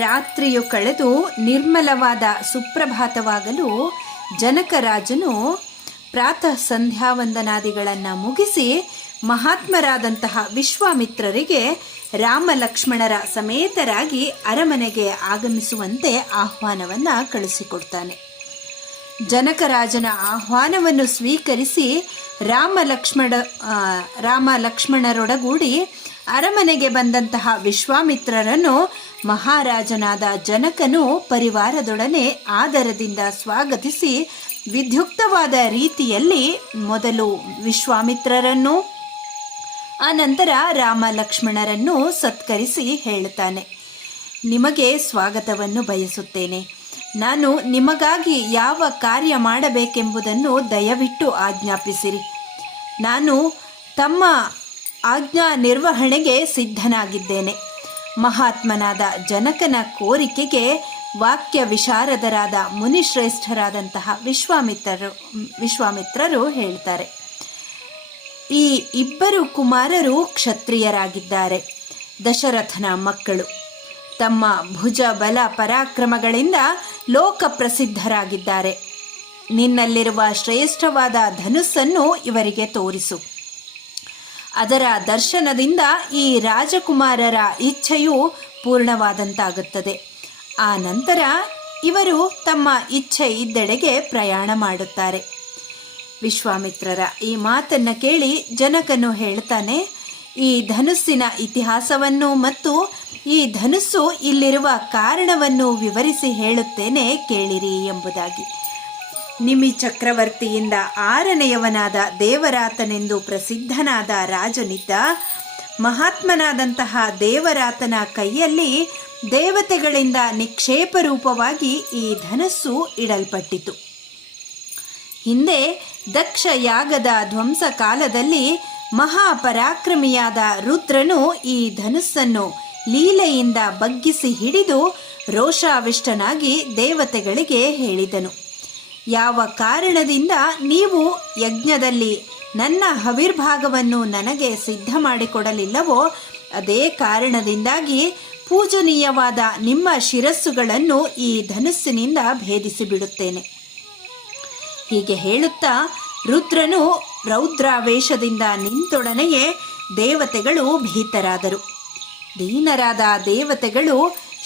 ರಾತ್ರಿಯು ಕಳೆದು ನಿರ್ಮಲವಾದ ಸುಪ್ರಭಾತವಾಗಲು ಜನಕರಾಜನು ಪ್ರಾತಃ ಸಂಧ್ಯಾವಂದನಾದಿಗಳನ್ನು ಮುಗಿಸಿ ಮಹಾತ್ಮರಾದಂತಹ ವಿಶ್ವಾಮಿತ್ರರಿಗೆ ರಾಮ ಲಕ್ಷ್ಮಣರ ಸಮೇತರಾಗಿ ಅರಮನೆಗೆ ಆಗಮಿಸುವಂತೆ ಆಹ್ವಾನವನ್ನು ಕಳಿಸಿಕೊಡ್ತಾನೆ. ಜನಕರಾಜನ ಆಹ್ವಾನವನ್ನು ಸ್ವೀಕರಿಸಿ ರಾಮ ಲಕ್ಷ್ಮಣರೊಡಗೂಡಿ ಅರಮನೆಗೆ ಬಂದಂತಹ ವಿಶ್ವಾಮಿತ್ರರನ್ನು ಮಹಾರಾಜನಾದ ಜನಕನು ಪರಿವಾರದೊಡನೆ ಆದರದಿಂದ ಸ್ವಾಗತಿಸಿ ವಿಧ್ಯುಕ್ತವಾದ ರೀತಿಯಲ್ಲಿ ಮೊದಲು ವಿಶ್ವಾಮಿತ್ರರನ್ನು ಅನಂತರ ರಾಮ ಲಕ್ಷ್ಮಣರನ್ನು ಸತ್ಕರಿಸಿ ಹೇಳುತ್ತಾನೆ, ನಿಮಗೆ ಸ್ವಾಗತವನ್ನು ಬಯಸುತ್ತೇನೆ. ನಾನು ನಿಮಗಾಗಿ ಯಾವ ಕಾರ್ಯ ಮಾಡಬೇಕೆಂಬುದನ್ನು ದಯವಿಟ್ಟು ಆಜ್ಞಾಪಿಸಿರಿ. ನಾನು ತಮ್ಮ ಆಜ್ಞಾ ನಿರ್ವಹಣೆಗೆ ಸಿದ್ಧನಾಗಿದ್ದೇನೆ. ಮಹಾತ್ಮನಾದ ಜನಕನ ಕೋರಿಕೆಗೆ ವಾಕ್ಯ ವಿಶಾರದರಾದ ಮುನಿಶ್ರೇಷ್ಠರಾದಂತಹ ವಿಶ್ವಾಮಿತ್ರರು ಹೇಳ್ತಾರೆ, ಈ ಇಬ್ಬರು ಕುಮಾರರು ಕ್ಷತ್ರಿಯರಾಗಿದ್ದಾರೆ, ದಶರಥನ ಮಕ್ಕಳು. ತಮ್ಮ ಭುಜ ಬಲ ಪರಾಕ್ರಮಗಳಿಂದ ಲೋಕ ಪ್ರಸಿದ್ಧರಾಗಿದ್ದಾರೆ. ನಿನ್ನಲ್ಲಿರುವ ಶ್ರೇಷ್ಠವಾದ ಧನುಸ್ಸನ್ನು ಇವರಿಗೆ ತೋರಿಸು. ಅದರ ದರ್ಶನದಿಂದ ಈ ರಾಜಕುಮಾರರ ಇಚ್ಛೆಯು ಪೂರ್ಣವಾದಂತಾಗುತ್ತದೆ. ಆ ನಂತರ ಇವರು ತಮ್ಮ ಇಚ್ಛೆ ಇದ್ದೆಡೆಗೆ ಪ್ರಯಾಣ ಮಾಡುತ್ತಾರೆ. ವಿಶ್ವಾಮಿತ್ರರ ಈ ಮಾತನ್ನು ಕೇಳಿ ಜನಕನು ಹೇಳ್ತಾನೆ, ಈ ಧನುಸ್ಸಿನ ಇತಿಹಾಸವನ್ನು ಮತ್ತು ಈ ಧನುಸ್ಸು ಇಲ್ಲಿರುವ ಕಾರಣವನ್ನು ವಿವರಿಸಿ ಹೇಳುತ್ತೇನೆ, ಕೇಳಿರಿ ಎಂಬುದಾಗಿ. ನಿಮಿ ಚಕ್ರವರ್ತಿಯಿಂದ 6ನೆಯವನಾದ ದೇವರಾತನೆಂದು ಪ್ರಸಿದ್ಧನಾದ ರಾಜನಿದ್ದ. ಮಹಾತ್ಮನಾದಂತಹ ದೇವರಾತನ ಕೈಯಲ್ಲಿ ದೇವತೆಗಳಿಂದ ನಿಕ್ಷೇಪ ರೂಪವಾಗಿ ಈ ಧನಸ್ಸು ಇಡಲ್ಪಟ್ಟಿತು. ಹಿಂದೆ ದಕ್ಷ ಯಾಗದ ಧ್ವಂಸ ಕಾಲದಲ್ಲಿ ಮಹಾಪರಾಕ್ರಮಿಯಾದ ರುದ್ರನು ಈ ಧನುಸ್ಸನ್ನು ಲೀಲೆಯಿಂದ ಬಗ್ಗಿಸಿ ಹಿಡಿದು ರೋಷಾವಿಷ್ಟನಾಗಿ ದೇವತೆಗಳಿಗೆ ಹೇಳಿದನು, ಯಾವ ಕಾರಣದಿಂದ ನೀವು ಯಜ್ಞದಲ್ಲಿ ನನ್ನ ಹವಿರ್ಭಾಗವನ್ನು ನನಗೆ ಸಿದ್ಧ ಮಾಡಿಕೊಡಲಿಲ್ಲವೋ ಅದೇ ಕಾರಣದಿಂದಾಗಿ ಪೂಜನೀಯವಾದ ನಿಮ್ಮ ಶಿರಸ್ಸುಗಳನ್ನು ಈ ಧನುಸ್ಸಿನಿಂದ ಭೇದಿಸಿ ಬಿಡುತ್ತೇನೆ. ಹೀಗೆ ಹೇಳುತ್ತಾ ರುದ್ರನು ರೌದ್ರಾವೇಶದಿಂದ ನಿಂತೊಡನೆಯೇ ದೇವತೆಗಳು ಭೀತರಾದರು. ದೀನರಾದ ದೇವತೆಗಳು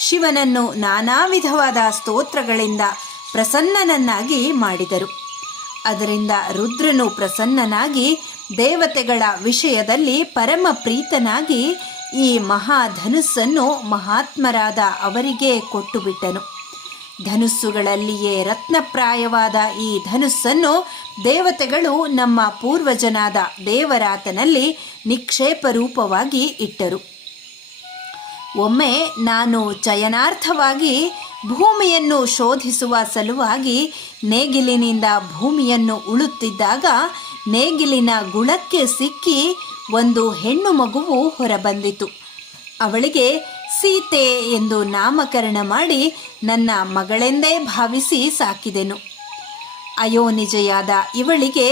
ಶಿವನನ್ನು ನಾನಾ ವಿಧವಾದ ಸ್ತೋತ್ರಗಳಿಂದ ಪ್ರಸನ್ನನನ್ನಾಗಿ ಮಾಡಿದರು. ಅದರಿಂದ ರುದ್ರನು ಪ್ರಸನ್ನನಾಗಿ ದೇವತೆಗಳ ವಿಷಯದಲ್ಲಿ ಪರಮ ಪ್ರೀತನಾಗಿ ಈ ಮಹಾಧನುಸ್ಸನ್ನು ಮಹಾತ್ಮರಾದ ಅವರಿಗೆ ಕೊಟ್ಟು ಬಿಟ್ಟನು. ಧನುಸ್ಸುಗಳಲ್ಲಿಯೇ ರತ್ನಪ್ರಾಯವಾದ ಈ ಧನುಸ್ಸನ್ನು ದೇವತೆಗಳು ನಮ್ಮ ಪೂರ್ವಜನಾದ ದೇವರಾತನಲ್ಲಿ ನಿಕ್ಷೇಪ ರೂಪವಾಗಿ ಇಟ್ಟರು. ಒಮ್ಮೆ ನಾನು ಚಯನಾರ್ಥವಾಗಿ ಭೂಮಿಯನ್ನು ಶೋಧಿಸುವ ಸಲುವಾಗಿ ನೇಗಿಲಿನಿಂದ ಭೂಮಿಯನ್ನು ಉಳುತ್ತಿದ್ದಾಗ ನೇಗಿಲಿನ ಗುಳಕ್ಕೆ ಸಿಕ್ಕಿ ಒಂದು ಹೆಣ್ಣು ಮಗುವು ಹೊರಬಂದಿತು. ಅವಳಿಗೆ ಸೀತೆ ಎಂದು ನಾಮಕರಣ ಮಾಡಿ ನನ್ನ ಮಗಳೆಂದೇ ಭಾವಿಸಿ ಸಾಕಿದೆನು. ಅಯೋನಿಜೆಯಾದ ಇವಳಿಗೆ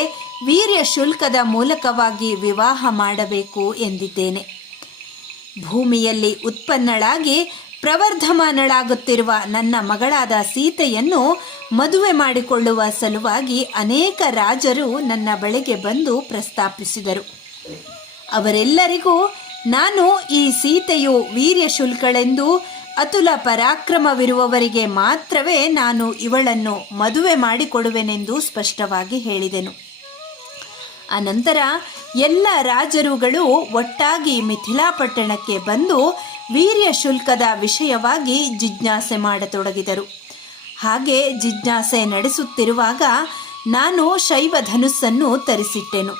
ವೀರ್ಯ ಶುಲ್ಕದ ಮೂಲಕವಾಗಿ ವಿವಾಹ ಮಾಡಬೇಕು ಎಂದಿದ್ದೇನೆ. ಭೂಮಿಯಲ್ಲಿ ಉತ್ಪನ್ನಳಾಗಿ ಪ್ರವರ್ಧಮಾನಳಾಗುತ್ತಿರುವ ನನ್ನ ಮಗಳಾದ ಸೀತೆಯನ್ನು ಮದುವೆ ಮಾಡಿಕೊಳ್ಳುವ ಸಲುವಾಗಿ ಅನೇಕ ರಾಜರು ನನ್ನ ಬಳಿಗೆ ಬಂದು ಪ್ರಸ್ತಾಪಿಸಿದರು. ಅವರೆಲ್ಲರಿಗೂ ನಾನು ಈ ಸೀತೆಯು ವೀರ್ಯ ಶುಲ್ಕಳೆಂದು ಅತುಲ ಪರಾಕ್ರಮವಿರುವವರಿಗೆ ಮಾತ್ರವೇ ನಾನು ಇವಳನ್ನು ಮದುವೆ ಮಾಡಿಕೊಡುವೆನೆಂದು ಸ್ಪಷ್ಟವಾಗಿ ಹೇಳಿದೆನು. ಅನಂತರ ಎಲ್ಲ ರಾಜರುಗಳು ಒಟ್ಟಾಗಿ ಮಿಥಿಲಾಪಟ್ಟಣಕ್ಕೆ ಬಂದು ವೀರ್ಯ ಶುಲ್ಕದ ವಿಷಯವಾಗಿ ಜಿಜ್ಞಾಸೆ ಮಾಡತೊಡಗಿದರು. ಹಾಗೆ ಜಿಜ್ಞಾಸೆ ನಡೆಸುತ್ತಿರುವಾಗ ನಾನು ಶೈವ ಧನುಸ್ಸನ್ನು ತರಿಸಿಟ್ಟೆನು.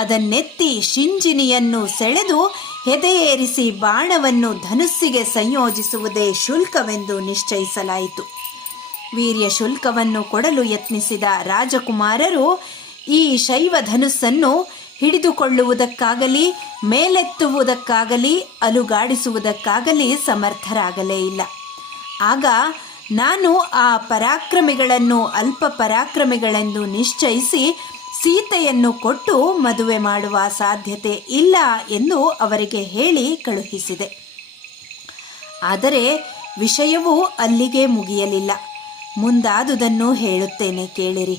ಅದನ್ನೆತ್ತಿ ಶಿಂಜಿನಿಯನ್ನು ಸೆಳೆದು ಹೆದೆಯೇರಿಸಿ ಬಾಣವನ್ನು ಧನುಸ್ಸಿಗೆ ಸಂಯೋಜಿಸುವುದೇ ಶುಲ್ಕವೆಂದು ನಿಶ್ಚಯಿಸಲಾಯಿತು. ವೀರ್ಯ ಶುಲ್ಕವನ್ನು ಕೊಡಲು ಯತ್ನಿಸಿದ ರಾಜಕುಮಾರರು ಈ ಶೈವ ಧನುಸ್ಸನ್ನು ಹಿಡಿದುಕೊಳ್ಳುವುದಕ್ಕಾಗಲಿ ಮೇಲೆತ್ತುವುದಕ್ಕಾಗಲಿ ಅಲುಗಾಡಿಸುವುದಕ್ಕಾಗಲಿ ಸಮರ್ಥರಾಗಲೇ ಇಲ್ಲ. ಆಗ ನಾನು ಆ ಪರಾಕ್ರಮಿಗಳನ್ನು ಅಲ್ಪ ಪರಾಕ್ರಮಿಗಳೆಂದು ನಿಶ್ಚಯಿಸಿ ಸೀತೆಯನ್ನು ಕೊಟ್ಟು ಮದುವೆ ಮಾಡುವ ಸಾಧ್ಯತೆ ಇಲ್ಲ ಎಂದು ಅವರಿಗೆ ಹೇಳಿ ಕಳುಹಿಸಿದೆ. ಆದರೆ ವಿಷಯವೂ ಅಲ್ಲಿಗೆ ಮುಗಿಯಲಿಲ್ಲ. ಮುಂದಾದುದನ್ನು ಹೇಳುತ್ತೇನೆ ಕೇಳಿರಿ.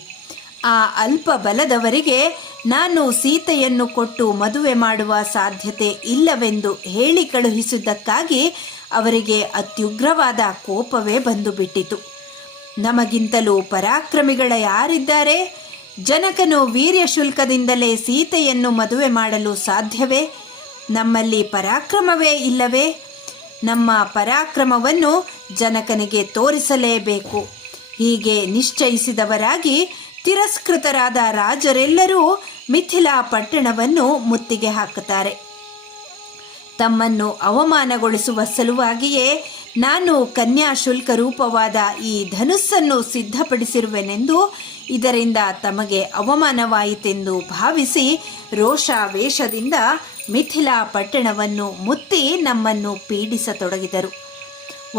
ಆ ಅಲ್ಪ ಬಲದವರಿಗೆ ನಾನು ಸೀತೆಯನ್ನು ಕೊಟ್ಟು ಮದುವೆ ಮಾಡುವ ಸಾಧ್ಯತೆ ಇಲ್ಲವೆಂದು ಹೇಳಿ ಕಳುಹಿಸಿದ್ದಕ್ಕಾಗಿ ಅವರಿಗೆ ಅತ್ಯುಗ್ರವಾದ ಕೋಪವೇ ಬಂದು ಬಿಟ್ಟಿತು. ನಮಗಿಂತಲೂ ಪರಾಕ್ರಮಿಗಳ ಯಾರಿದ್ದಾರೆ? ಜನಕನು ವೀರ್ಯ ಶುಲ್ಕದಿಂದಲೇ ಸೀತೆಯನ್ನು ಮದುವೆ ಮಾಡಲು ಸಾಧ್ಯವೇ? ನಮ್ಮಲ್ಲಿ ಪರಾಕ್ರಮವೇ ಇಲ್ಲವೇ? ನಮ್ಮ ಪರಾಕ್ರಮವನ್ನು ಜನಕನಿಗೆ ತೋರಿಸಲೇಬೇಕು. ಹೀಗೆ ನಿಶ್ಚಯಿಸಿದವರಾಗಿ ತಿರಸ್ಕೃತರಾದ ರಾಜರೆಲ್ಲರೂ ಮಿಥಿಲಾ ಪಟ್ಟಣವನ್ನು ಮುತ್ತಿಗೆ ಹಾಕುತ್ತಾರೆ. ತಮ್ಮನ್ನು ಅವಮಾನಗೊಳಿಸುವ ಸಲುವಾಗಿಯೇ ನಾನು ಕನ್ಯಾಶುಲ್ಕ ರೂಪವಾದ ಈ ಧನುಸ್ಸನ್ನು ಸಿದ್ಧಪಡಿಸಿರುವೆನೆಂದು, ಇದರಿಂದ ತಮಗೆ ಅವಮಾನವಾಯಿತೆಂದು ಭಾವಿಸಿ ರೋಷಾವೇಶದಿಂದ ಮಿಥಿಲಾ ಪಟ್ಟಣವನ್ನು ಮುತ್ತಿ ನಮ್ಮನ್ನು ಪೀಡಿಸತೊಡಗಿದರು.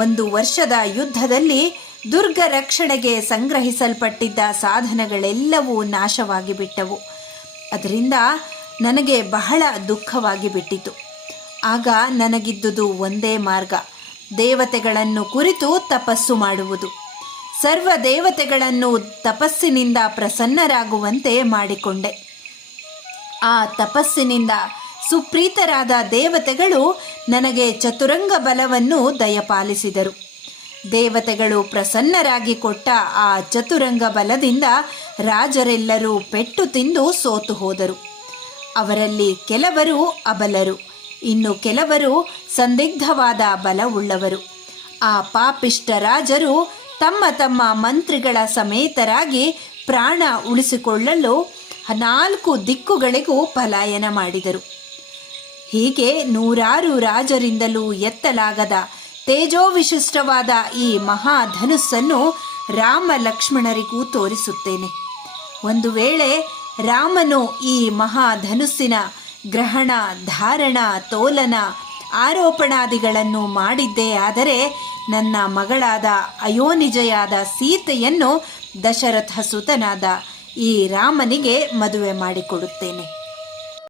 1 ವರ್ಷದ ಯುದ್ಧದಲ್ಲಿ ದುರ್ಗ ರಕ್ಷಣೆಗೆ ಸಂಗ್ರಹಿಸಲ್ಪಟ್ಟಿದ್ದ ಸಾಧನಗಳೆಲ್ಲವೂ ನಾಶವಾಗಿ ಬಿಟ್ಟವು. ಅದರಿಂದ ನನಗೆ ಬಹಳ ದುಃಖವಾಗಿ ಬಿಟ್ಟಿತು. ಆಗ ನನಗಿದ್ದುದು ಒಂದೇ ಮಾರ್ಗ, ದೇವತೆಗಳನ್ನು ಕುರಿತು ತಪಸ್ಸು ಮಾಡುವುದು. ಸರ್ವ ದೇವತೆಗಳನ್ನು ತಪಸ್ಸಿನಿಂದ ಪ್ರಸನ್ನರಾಗುವಂತೆ ಮಾಡಿಕೊಂಡೆ. ಆ ತಪಸ್ಸಿನಿಂದ ಸುಪ್ರೀತರಾದ ದೇವತೆಗಳು ನನಗೆ ಚತುರಂಗ ಬಲವನ್ನು ದಯಪಾಲಿಸಿದರು. ದೇವತೆಗಳು ಪ್ರಸನ್ನರಾಗಿ ಕೊಟ್ಟ ಆ ಚತುರಂಗ ಬಲದಿಂದ ರಾಜರೆಲ್ಲರೂ ಪೆಟ್ಟು ತಿಂದು ಸೋತು ಹೋದರು. ಅವರಲ್ಲಿ ಕೆಲವರು ಅಬಲರು, ಇನ್ನು ಕೆಲವರು ಸಂದಿಗ್ಧವಾದ ಬಲವುಳ್ಳವರು. ಆ ಪಾಪಿಷ್ಟ ರಾಜರು ತಮ್ಮ ತಮ್ಮ ಮಂತ್ರಿಗಳ ಸಮೇತರಾಗಿ ಪ್ರಾಣ ಉಳಿಸಿಕೊಳ್ಳಲು 4 ದಿಕ್ಕುಗಳಿಗೂ ಪಲಾಯನ ಮಾಡಿದರು. ಹೀಗೆ 100 ರಾಜರಿಂದಲೂ ಎತ್ತಲಾಗದ ತೇಜೋವಿಶಿಷ್ಟವಾದ ಈ ಮಹಾಧನುಸ್ಸನ್ನು ರಾಮ ಲಕ್ಷ್ಮಣರಿಗೂ ತೋರಿಸುತ್ತೇನೆ. ಒಂದು ವೇಳೆ ರಾಮನು ಈ ಮಹಾಧನುಸ್ಸಿನ ಗ್ರಹಣ, ಧಾರಣ, ತೋಲನ, ಆರೋಪಣಾದಿಗಳನ್ನು ಮಾಡಿದ್ದೇ ಆದರೆ ನನ್ನ ಮಗಳಾದ ಅಯೋನಿಜೆಯಾದ ಸೀತೆಯನ್ನು ದಶರಥ ಸುತನಾದ ಈ ರಾಮನಿಗೆ ಮದುವೆ ಮಾಡಿಕೊಡುತ್ತೇನೆ.